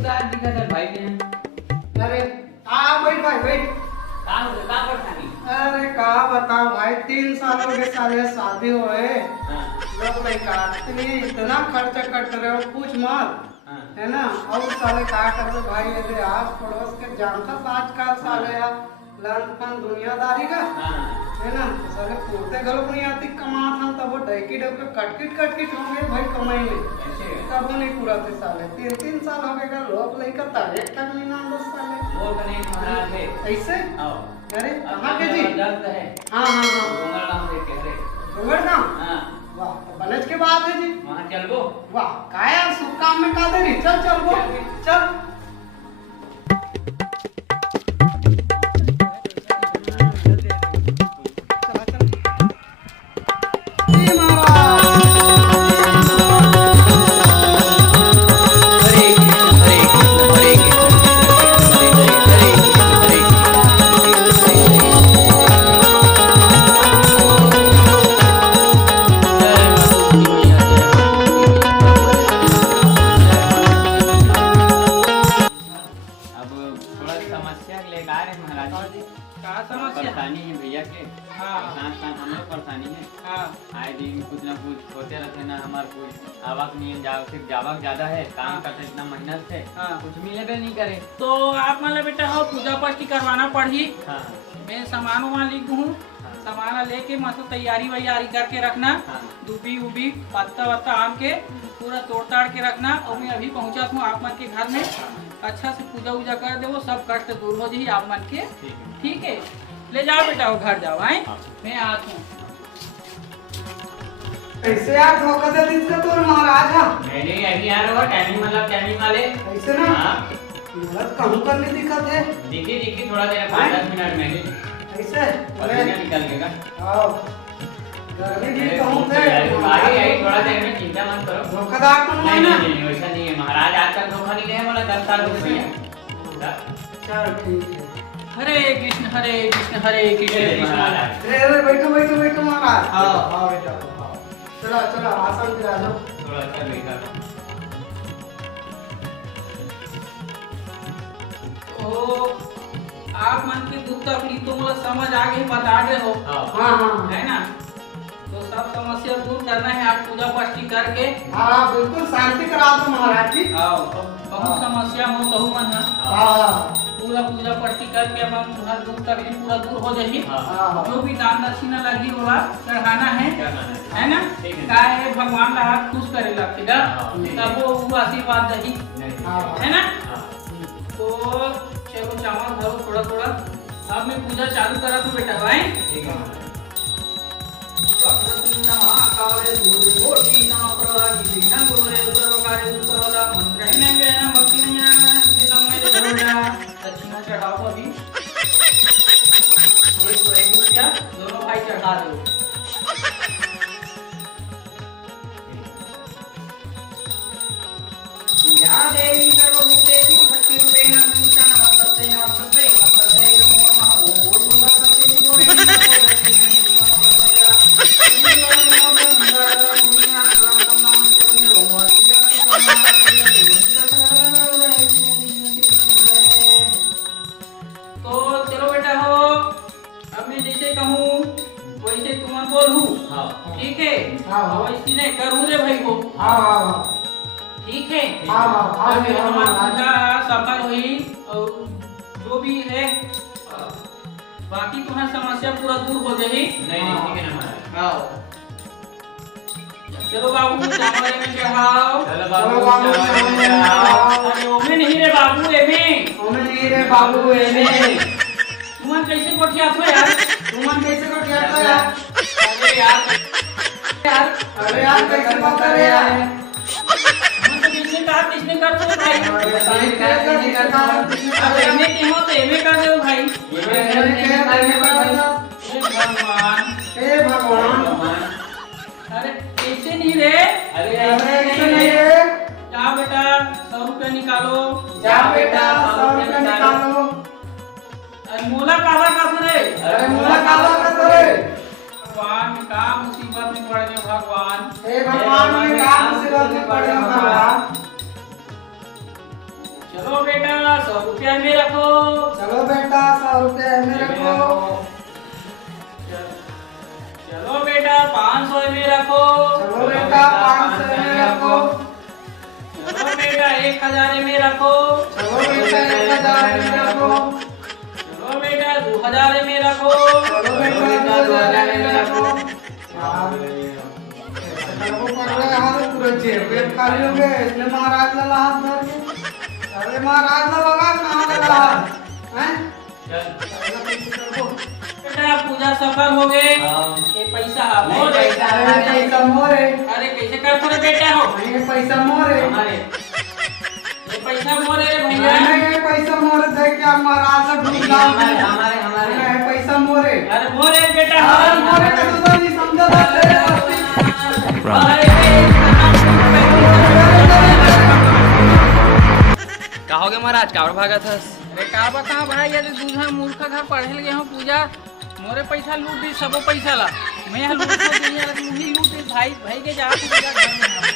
उदास दिखा था भाई ने। अरे बैठ भाई बैठ। का परेशानी? अरे का बताओ भाई 3 साल हो गए साले शादी हुए। हाँ लोग नहीं काटते नहीं इतना खर्चा कट रहे हो पूछ मत हाँ है ना। और साले का करते भाई ये आस पड़ोस के जानता आजकल साले यार लन फन दुनियादारी का हाँ है ना। साले पूर्ते घरों नहीं आती कमा था तब वो डैकी डब कटकिट होंगे भाई कमाई में ऐसे तब वो नहीं पूरा थे साले 3 साल हो गए का लोग नहीं करता एक तक नहीं नाम बस साले वो बने महाराज है। ऐसे। आओ अरे कहाँ के जी? दर्द है। हाँ हाँ हाँ डोंगर गांव से कह रहे। डोंगर गाँव। हाँ वाह तो बलज के बात है जी। वहाँ चल गो। वाह का यार शुभ काम में का देरी चल चल वो चल। परेशानी है भैया के। हाँ साथ साथ हम लोग परेशानी है। हाँ आए दिन कुछ ना कुछ होते रहते ना हमारे कुछ आवक नहीं जाव सिर्फ जावक ज्यादा है काम करते इतना मेहनत से हाँ। कुछ मिले नहीं करे। तो आप मतलब बेटा हो पूजा पाठ करवाना पड़ी। हाँ मैं सामान वामान लिख हूँ हाँ। सामान लेके मतलब तैयारी वैयारी करके रखना। हाँ। दूबी उबी पत्ता वत्ता आम के पूरा तोड़ ताड़ के रखना। और मैं अभी पहुँचा हूँ आप मन के घर में अच्छा से पूजा वूजा कर दे वो सब कष्ट दूर हो जाए आप मन के। ठीक है। ठीक है ले जाओ बेटा वो घर जाओ आए हाँ। मैं आता हूँ। ऐसे यार धोखा दे दी इसका तो महाराज। हाँ मैंने यही आ रहा टाइमिंग मतलब टाइमिंग वाले। ऐसे ना हाँ मतलब कम करने दिक्कत है दिखी दिखी थोड़ा देर 5-10 मिनट में ही ऐसे। पसीना निकल गएगा। आओ गर्मी भी कहूँ थे आई थोड़ा देर में चिंता मत करो। धोखादार तो नहीं ना। नहीं वैसा नहीं है महाराज आजकल धोखा नहीं है बोला 10 साल हो गए भैया। चल ठीक है। हरे कृष्ण हरे कृष्ण हरे कृष्ण महाराज अरे बैठो बैठो बैठो महाराज। हाँ बेटा आओ। चलो चलो आसन पे आ जाओ। थोड़ा अच्छा बैठा। तो आप मन के दुख तकलीफ तो मुझे समझ आ गई बता दे हो हाँ हाँ हाँ है ना। तो सब समस्या दूर करना है आज पूजा पाठ करके। हाँ बिल्कुल शांति करा दो महाराज जी। आओ बहुत समस्या हो तो मन है हाँ पूरा पूजा पाठ करके मन हर दुख तकलीफ पूरा दूर हो जाही। हाँ जो भी दान दक्षिणा लगी होला चढ़ाना है क्या है ना। ठीक है। का है भगवान का हाथ खुश करेला ठीक हाँ, है ठीक तब वो आशीर्वाद दही हाँ है ना। हाँ तो चलो चावल धरो थोड़ा थोड़ा अब मैं पूजा चालू करा तू बेटा भाई। ठीक है। दक्षिणा चढ़ाओ अभी 101 रुपया दोनों भाई चढ़ा दो। या देवी सर्वभूतेषु शक्तिरूपेण संयुक्ता नमस्तस्यै नमस्तस्यै नमस्तस्यै नमो नमः ओम नमस्तस्यै तो चलो बेटा हो अब मैं जैसे कहूँ वैसे तुम बोलूँ। हाँ ठीक है हाँ। वैसे नहीं करूँ रे भाई को। हाँ ठीक है हाँ हाँ अभी हमारा पूजा सफल हुई और जो भी है बाकी तुम्हारी समस्या पूरा दूर हो जाएगी। नहीं ठीक है ना महाराज। चलो बाबू चावल में चढ़ाओ। चलो चलो बाबू, अरे ओमे नहीं रे बाबू एमे ओमे नहीं रे बाबू एमे। तुमन कैसे कोठिया थो यार। तुमन कैसे को किया था यार? अरे यार अरे यार कैसे बात कर रहे यार? तुमन तो किसने कर दो भाई। सही कह कर किसने कहा किसने अब कहा? एमे के हो तो एमे कर दो भाई। मैंने कहा मैंने कहा हे भगवान हे भगवान। अरे कैसे नहीं रे। अरे अरे ऐसे नहीं रे। जा बेटा 100 रुपया निकालो। जा बेटा 100 रुपया निकालो। अरे मोला काला का रे। अरे मोला काला का तो रे। भगवान का मुसीबत में पड़ गए भगवान। हे भगवान मैं क्या मुसीबत में पड़ गया भगवान। चलो बेटा 100 रुपया में रखो। चलो बेटा 100 रुपया में रखो। चलो बेटा 500 में रखो। चलो बेटा 500 में रखो। चलो बेटा 1000 में रखो। चलो बेटा 1000 में रखो। चलो बेटा 2000 में रखो। चलो बेटा 2000 में रखो। वो कर रहे हाथ पूरे जेब में खाली हो गए। इसने महाराज लाला हाथ धर के, अरे महाराज लाला लगा कहाँ लगा हैं? बेटा पूजा सफल हो गए। ये पैसा मोरे। अरे पैसा मोरे। अरे कैसे करते रे बेटा हो? ये पैसा मोरे। हमारे ये पैसा मोरे रे भैया। नहीं ये पैसा मोरे दे के आप महाराज का ढूंढ लाओ। हमारे ये पैसा मोरे। अरे मोरे बेटा अरे मोरे का तो नहीं समझा था। का हो गया महाराज, कावर भागा था? अरे का बता भाई, यदि दूल्हा मूर्ख घर पढ़े लगे हो पूजा मोरे पैसा लूट दी, सबो पैसा ला मैं लूट दे, लूट दी भाई भाई के जा पूजा घर में।